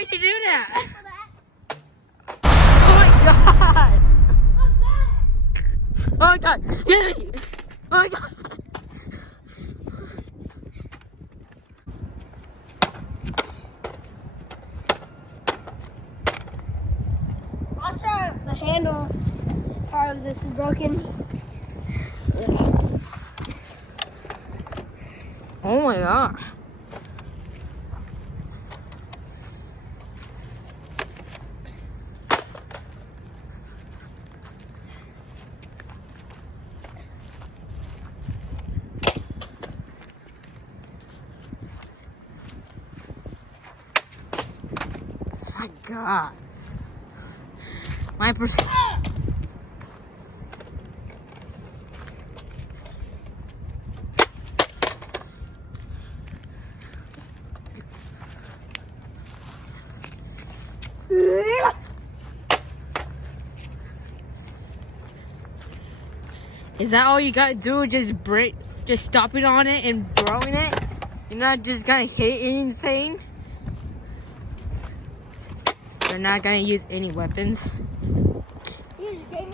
Why'd you do that? Oh my god! Oh my god! Get me! Oh my god! Also, the handle part of this is broken. Oh my god. My god. My Is that all you gotta do? Just stopping on it and throwing it? You're not just gonna hit anything? You're not gonna use any weapons? You just gave